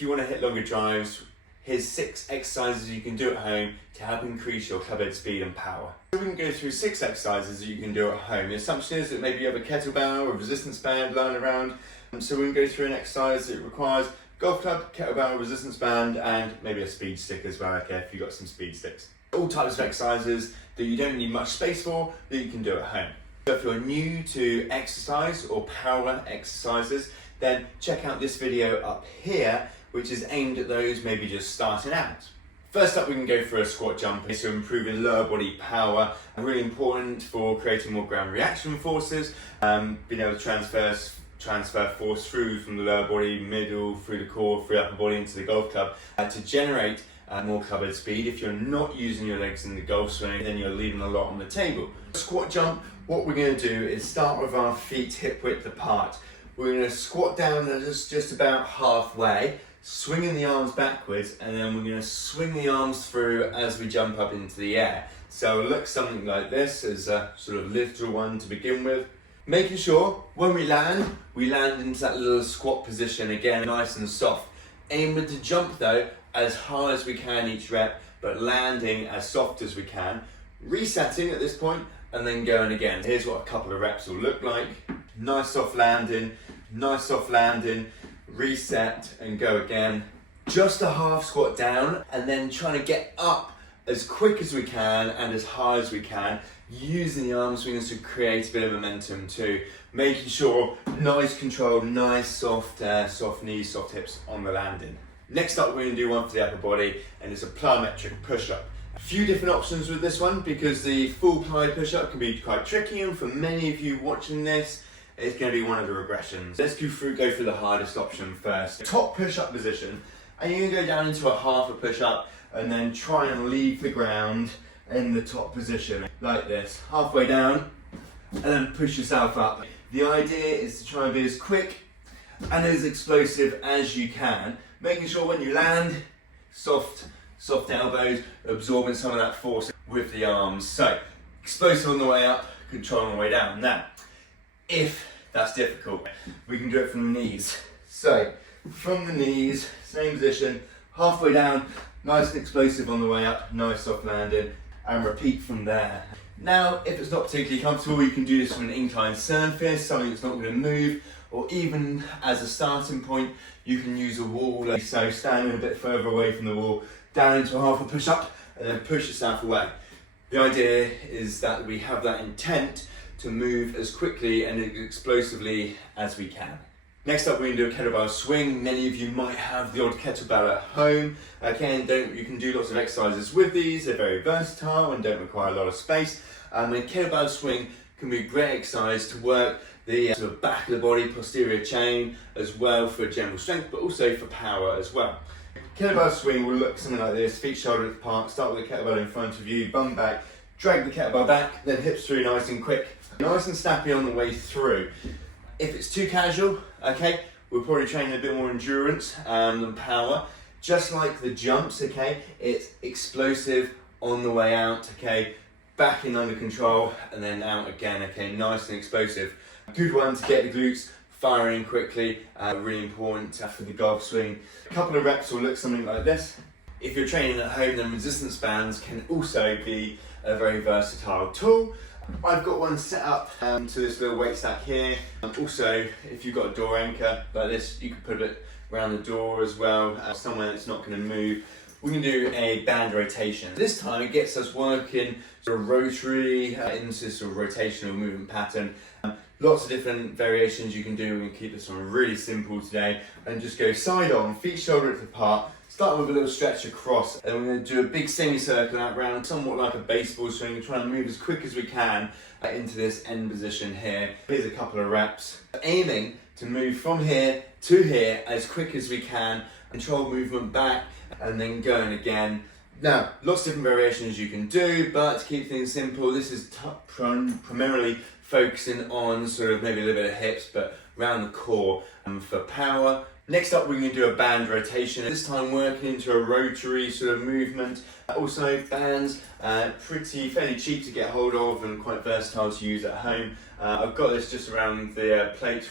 If you want to hit longer drives, here's 6 exercises you can do at home to help increase your clubhead speed and power. So we can go through 6 exercises that you can do at home. The assumption is that maybe you have a kettlebell or a resistance band lying around. So we can go through an exercise that requires golf club, kettlebell, resistance band, and maybe a speed stick as well, okay, if you've got some speed sticks. All types of exercises that you don't need much space for that you can do at home. So if you're new to exercise or power exercises, then check out this video up here, which is aimed at those maybe just starting out. First up, we can go for a squat jump, so improving lower body power, and really important for creating more ground reaction forces, being able to transfer force through from the lower body, middle, through the core, through the upper body into the golf club to generate more clubhead speed. If you're not using your legs in the golf swing, then you're leaving a lot on the table. Squat jump, what we're going to do is start with our feet hip width apart. We're going to squat down just about halfway, swinging the arms backwards, and then we're going to swing the arms through as we jump up into the air. So it looks something like this, as a sort of literal one to begin with. Making sure when we land into that little squat position again, nice and soft. Aiming to jump though as hard as we can each rep, but landing as soft as we can. Resetting at this point and then going again. Here's what a couple of reps will look like. Nice soft landing, reset and go again. Just a half squat down and then trying to get up as quick as we can and as high as we can, using the arm swings to create a bit of momentum too. Making sure nice control, nice soft knees, soft hips on the landing. Next up, we're going to do one for the upper body, and it's a plyometric push-up. A few different options with this one because the full ply push-up can be quite tricky, and for many of you watching this, it's going to be one of the regressions. Let's go through the hardest option first. Top push-up position, and you can go down into a half a push-up and then try and leave the ground in the top position like this, halfway down, and then push yourself up. The idea is to try and be as quick and as explosive as you can, making sure when you land, soft elbows, absorbing some of that force with the arms. So explosive on the way up, control on the way down. Now, if that's difficult, we can do it from the knees. So from the knees, same position, halfway down, nice and explosive on the way up, nice soft landing, and repeat from there. Now, if it's not particularly comfortable, you can do this from an inclined surface, something that's not going to move, or even as a starting point, you can use a wall. So standing a bit further away from the wall, down into a half a push-up, and then push yourself away. The idea is that we have that intent to move as quickly and as explosively as we can. Next up, we're going to do a kettlebell swing. Many of you might have the odd kettlebell at home. You can do lots of exercises with these. They're very versatile and don't require a lot of space. A kettlebell swing can be a great exercise to work the sort of back of the body, posterior chain, as well for general strength, but also for power as well. Kettlebell swing will look something like this: feet shoulder width apart, start with the kettlebell in front of you, bum back, drag the kettlebell back, then hips through nice and quick, nice and snappy on the way through. If it's too casual, okay, we'll probably train a bit more endurance than power. Just like the jumps, okay, it's explosive on the way out, okay, back in under control and then out again, okay, nice and explosive. Good one to get the glutes firing quickly, really important for the golf swing. A couple of reps will look something like this. If you're training at home, then resistance bands can also be a very versatile tool. I've got one set up to this little weight stack here. Also, if you've got a door anchor like this, you can put it around the door as well, somewhere that's not going to move. We can do a band rotation. This time it gets us working sort of rotary into sort of rotational movement pattern. Lots of different variations you can do. We're going to keep this one really simple today and just go side on, feet shoulder width apart. Start with a little stretch across, and we're going to do a big semicircle out round, somewhat like a baseball swing. We're trying to move as quick as we can into this end position here. Here's a couple of reps. Aiming to move from here to here as quick as we can, control movement back, and then going again. Now, lots of different variations you can do, but to keep things simple, this is primarily focusing on sort of maybe a little bit of hips, but around the core for power. Next up, we're going to do a band rotation. This time working into a rotary sort of movement. Also bands, fairly cheap to get hold of and quite versatile to use at home. I've got this just around the plate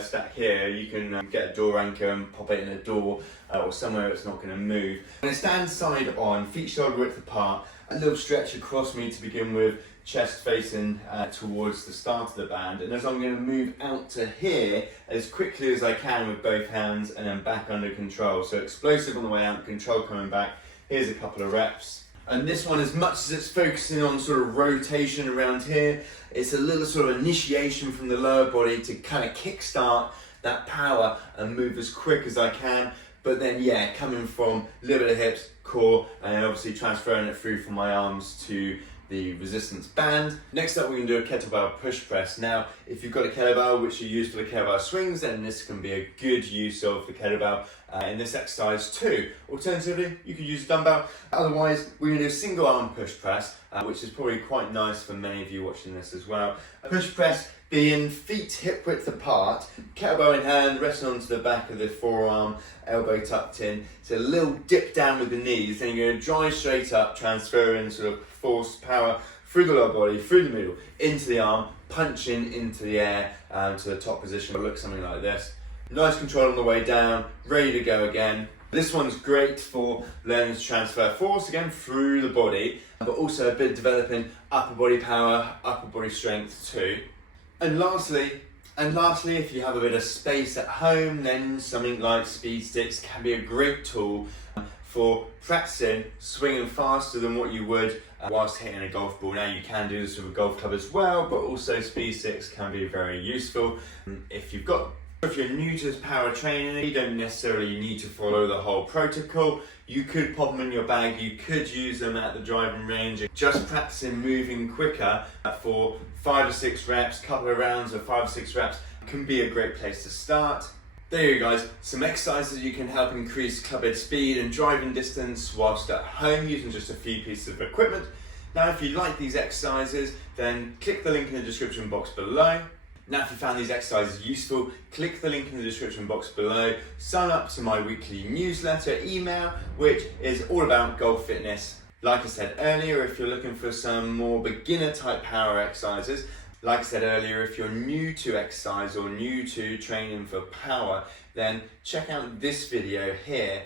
stack here. You can get a door anchor and pop it in a door or somewhere it's not going to move. I'm going to stand side on, feet shoulder width apart, a little stretch across me to begin with, chest facing towards the start of the band, and as I'm going to move out to here as quickly as I can with both hands and then back under control. So explosive on the way out, control coming back. Here's a couple of reps. And this one, as much as it's focusing on sort of rotation around here, it's a little sort of initiation from the lower body to kind of kickstart that power and move as quick as I can. But then, yeah, coming from a little bit of hips, core, and then obviously transferring it through from my arms to the resistance band. Next up, we're going to do a kettlebell push press. Now, if you've got a kettlebell which you use for the kettlebell swings, then this can be a good use of the kettlebell in this exercise too. Alternatively, you could use a dumbbell. Otherwise, we're going to do a single arm push press, which is probably quite nice for many of you watching this as well. A push press being feet hip width apart, kettlebell in hand, resting onto the back of the forearm, elbow tucked in. It's a little dip down with the knees, then you're going to drive straight up, transferring sort of force, power through the lower body, through the middle, into the arm, punching into the air to the top position. It'll look something like this. Nice control on the way down, ready to go again. This one's great for learning to transfer force again through the body, but also a bit developing upper body power, upper body strength too. And lastly, if you have a bit of space at home, then something like speed sticks can be a great tool for practicing swinging faster than what you would whilst hitting a golf ball. Now, you can do this with a golf club as well, but also speed sticks can be very useful. If you're new to power training, you don't necessarily need to follow the whole protocol. You could pop them in your bag, you could use them at the driving range. Just practicing moving quicker for 5 to 6 reps, couple of rounds of 5 or 6 reps can be a great place to start. There you go, guys, some exercises you can help increase clubhead speed and driving distance whilst at home using just a few pieces of equipment. Now, if you like these exercises, then click the link in the description box below. Now, if you found these exercises useful, click the link in the description box below, sign up to my weekly newsletter email, which is all about golf fitness. Like I said earlier, if you're looking for some more beginner type power exercises, like I said earlier, if you're new to exercise or new to training for power, then check out this video here,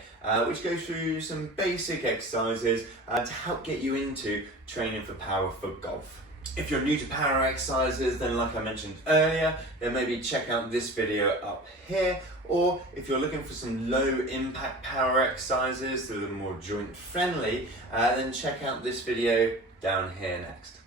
which goes through some basic exercises to help get you into training for power for golf. If you're new to power exercises, then like I mentioned earlier, then maybe check out this video up here. Or if you're looking for some low impact power exercises that are more joint friendly, then check out this video down here next.